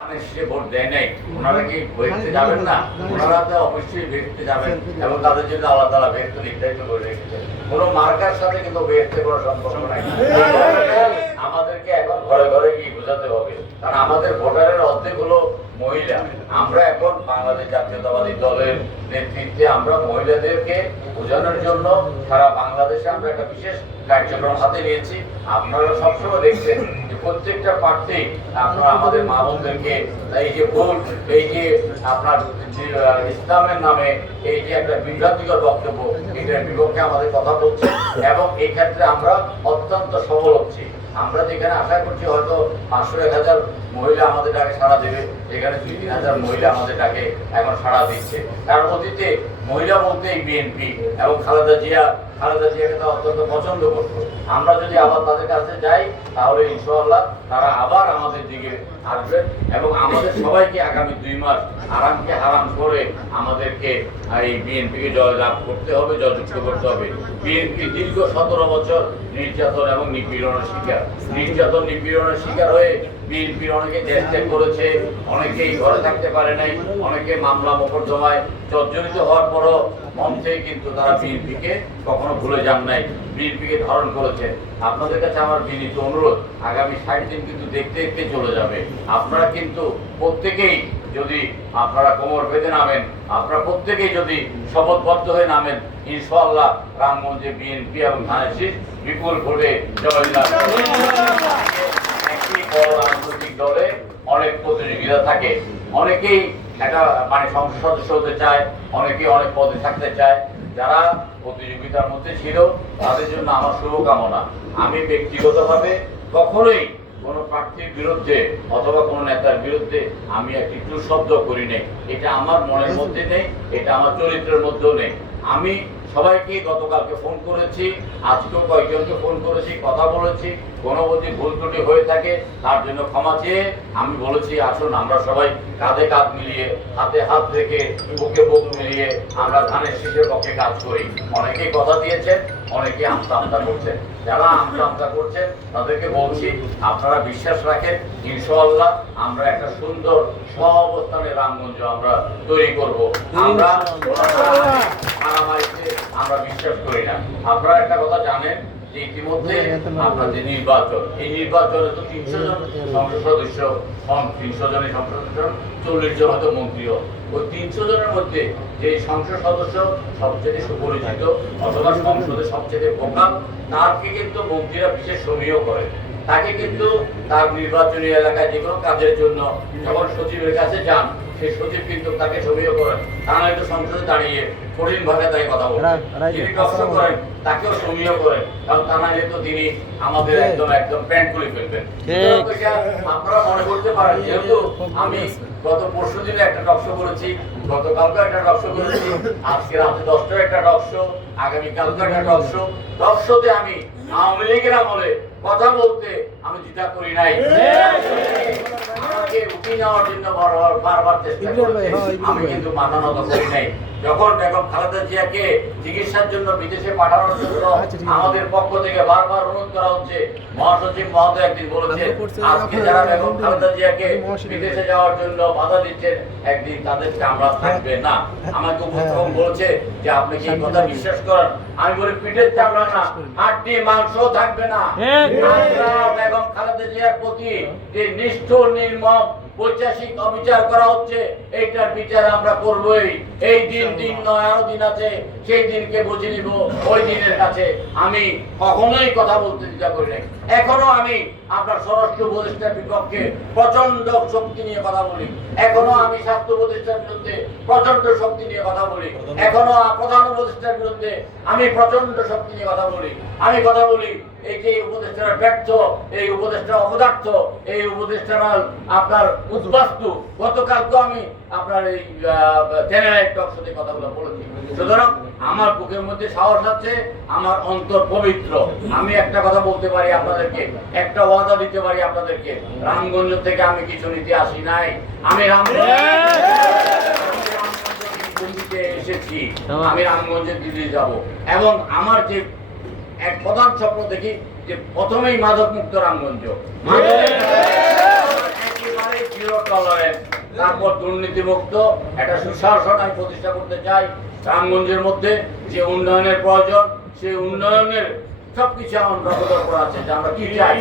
মানে সে ভোট দেয় নাই। ওনারা কি বেরতে যাবেন না? ওনারা তো অবশ্যই বেরতে যাবেন এবং তাদের জন্য আলাদা বেরতে নির্ধারিত করে কোনো মার্কার সাথে কিন্তু বেরতে কোনো সম্পর্ক নাই। আমাদেরকে এখন ঘরে ঘরে গিয়ে বোঝাতে হবে। কারণ আমাদের ভোটারের অর্ধেক হলো মহিলা। আমরা এখন বাংলাদেশ জাতীয়তাবাদী দলের নেতৃত্বে আমরা মহিলাদেরকে বোঝানোর জন্য সারা বাংলাদেশে আমরা একটা বিশেষ কার্যক্রম হাতে নিয়েছি। আপনারা সবসময় দেখছেন যে প্রত্যেকটা প্রার্থী আপনারা আমাদের মা বোনদেরকে, এই যে ভুল এই যে আপনার ইসলামের নামে এই যে একটা বিভ্রান্তিকর বক্তব্য, এটার বিপক্ষে আমাদের কথা বলছে এবং এই ক্ষেত্রে আমরা অত্যন্ত সফল হচ্ছি। আমরা যেখানে আশা করছি হয়তো পাঁচশো এক হাজার মহিলা আমাদের ডাকে সাড়া দেবে। এখানে দুই তিন হাজার মহিলা আমাদের ডাকে এখন সাড়া দিচ্ছে। কারণ অতীতে মহিলা বলতে এই বিএনপি এবং খালেদা জিয়া অত্যন্ত পছন্দ করতো। আমরা যদি আবার তাদের কাছে যাই, তাহলে ইনশাআল্লাহ তারা আবার আমাদের দিকে আসবেন এবং আমাদের সবাইকে আগামী দুই মাস আরামকে হারাম করে আমাদেরকে এই বিএনপিকে জয়লাভ করতে হবে, জয়যুক্ত করতে হবে। বিএনপি দীর্ঘ সতেরো বছর নির্যাতন এবং নিপীড়নের শিকার। নির্যাতন, নিপীড়নের শিকার হয়ে বিএনপির অনেকে দেশ ত্যাগ করেছে, অনেকেই ঘরে থাকতে পারে নাই, অনেকে মামলা মোকদ্দমায় জর্জরিত হওয়ার পরও মঞ্চে কিন্তু তারা বিএনপিকে কখনো ভুলে যান নাই, বিএনপিকে ধারণ করেছে। আপনাদের কাছে আমার বিনীত অনুরোধ, আগামী ষাট দিন কিন্তু দেখতে দেখতে চলে যাবে। আপনারা কিন্তু প্রত্যেকেই যদি আপনারা কোমর বেঁধে নামেন, আপনারা প্রত্যেকেই যদি শপথবদ্ধ হয়ে নামেন, ইনশাআল্লাহ রামগঞ্জে বিএনপি এবং ধানের শীষ বিপুল ভোটে জয়লাভ বড় রাজনৈতিক দলে অনেক প্রতিযোগিতা থাকে। অনেকেই একটা মানে সংসদ সদস্য হতে চায়, অনেকেই অনেক পদে থাকতে চায়। যারা প্রতিযোগিতার মধ্যে ছিল, তাদের জন্য আমার শুভকামনা। আমি ব্যক্তিগতভাবে কখনোই কোনো প্রার্থীর বিরুদ্ধে অথবা কোনো নেতার বিরুদ্ধে আমি একটি টু শব্দ করি নেই। এটা আমার মনের মধ্যে নেই, এটা আমার চরিত্রের মধ্যেও নেই। আমি সবাইকে গতকালকে ফোন করেছি আজকেও কয়েকজনকে ফোন করেছি কথা বলেছি কোনো যদি ভুল ত্রুটি হয়ে থাকে তার জন্য ক্ষমা চেয়ে আমি বলেছি আসুন আমরা সবাই কাঁধে কাঁধ মিলিয়ে হাতে হাত রেখে বুকে বুক মিলিয়ে আমরা ধানের শীষের পক্ষে কাজ করি। অনেকেই কথা দিয়েছেন অনেকে আমতা আমতা করছেন। যারা আমতা আমতা করছেন তাদেরকে বলছি আপনারা বিশ্বাস রাখেন ইনশাআল্লাহ আমরা একটা সুন্দর সহাবস্থানে রামগঞ্জ আমরা তৈরি করব। আমরা মারামারিতে আমরা বিশ্বাস করি না। আপনারা একটা কথা জানেন যে ইতিমধ্যে আপনার যে নির্বাচন এই নির্বাচনে তো তিনশো জন সংসদ সদস্য হন তিনশো জনের সংসদ সদস্য চল্লিশ জন হয়তো মন্ত্রীও। ওই তিনশো জনের মধ্যে যে সংসদ সদস্য সবচেয়ে সুপরিচিত অথবা সংসদে সবচেয়ে ভোকাল তারকে কিন্তু মন্ত্রীরা বিশেষ সমীহ করে। তাকে কিন্তু তার নির্বাচনী এলাকায় যে কোনো কাজের জন্য যখন সচিবের কাছে যান সেই সচিব কিন্তু তাকে করেন। তা সংসদে দাঁড়িয়ে কঠিন ভাবে তাই কথা বলেন। যিনি কষ্ট করেন তাকেও করেন। কারণ তা নাহলে তো তিনি আমাদের একদম একদম প্যান্ট খুলে ফেলবেন। আপনারা মনে করতে পারেন যেহেতু আমি গত পরশু দিনে একটা টকশো করেছি গতকালকে একটা টকশো করেছি আজকে রাতে দশটায় একটা টকশো আগামীকালকে একটা টকশো টকশোতে আমি আওয়ামী লীগের আমলে কথা বলতে আমি দ্বিধা করি নাই। আমাকে উঠিয়ে নেওয়ার জন্য বারবার বারবার চেষ্টা করেছে। হ্যাঁ, আমি কিন্তু মাথা নত করি নাই। যখন বেগম খালেদা জিয়াকে চিকিৎসার জন্য বিদেশে পাঠানোর জন্য আচ্ছা। আমাদের পক্ষ থেকে বারবার অনুরোধ করা হচ্ছে মহাসচিব মহোদয় একদিন বলেছেন আজকে যারা বেগম খালেদা জিয়াকে বিদেশে যাওয়ার জন্য বাধা দিচ্ছেন একদিন তাদের চামড়া থাকবে না। আমাকে উপস্থাপন বলেছে যে আপনি কি কথা বিশ্বাস করেন? আমি বলি পিঠের চামড়া না হাড্ডি মাংস থাকবে না। আমরা বেগম খালেদা জিয়ার প্রতি যে নিষ্ঠুর নির্মম বৈচাসিক অবিচার করা হচ্ছে এইটার বিচার আমরা করবই। এই দিন দিন নয় আরও দিন আছে সেই দিনকে বুঝে নিব ওই দিনের কাছে আমি কখনোই কথা বলতে দ্বিধা করি নাই। এখনও আমি আপনার স্বরাষ্ট্র উপদেষ্টার বিপক্ষে প্রচণ্ড শক্তি নিয়ে কথা বলি। এখনও আমি স্বাস্থ্য উপদেষ্টার বিরুদ্ধে প্রচণ্ড শক্তি নিয়ে কথা বলি। এখনও প্রধান উপদেষ্টার বিরুদ্ধে আমি প্রচণ্ড শক্তি নিয়ে কথা বলি। আমি কথা বলি, এই যে উপদেষ্টারা ব্যর্থ, এই উপদেষ্টা অপদার্থ, এই উপদেষ্টারা আপনার উদ্বাস্তু। গতকাল তো আমি আপনার এই চ্যানেলের টক সাথে কথাগুলো বলেছি। সুতরাং আমার বুকের মধ্যে সাহস আছে আমার অন্তর পবিত্র। আমি একটা কথা বলতে পারি আপনাদেরকে একটা ওয়াদা দিতে পারি আপনাদেরকে। রামগঞ্জ থেকে আমি কিছু নিতে আসি নাই। আমি রামগঞ্জ এসেছি। আমি রামগঞ্জে দিল্লি যাব। এবং আমার যে এক প্রধান স্বপ্ন দেখি যে প্রথমেই মাদক মুক্ত রামগঞ্জ একেবারে জিরো টলারেন্স তারপর দুর্নীতিমুক্ত একটা সুশাসন আমি প্রতিষ্ঠা করতে চাই রামগঞ্জের মধ্যে যে উন্নয়নের প্রয়োজন, সেই উন্নয়নের সবকিছু আমার নজর করা আছে, যে আমরা কি চাই?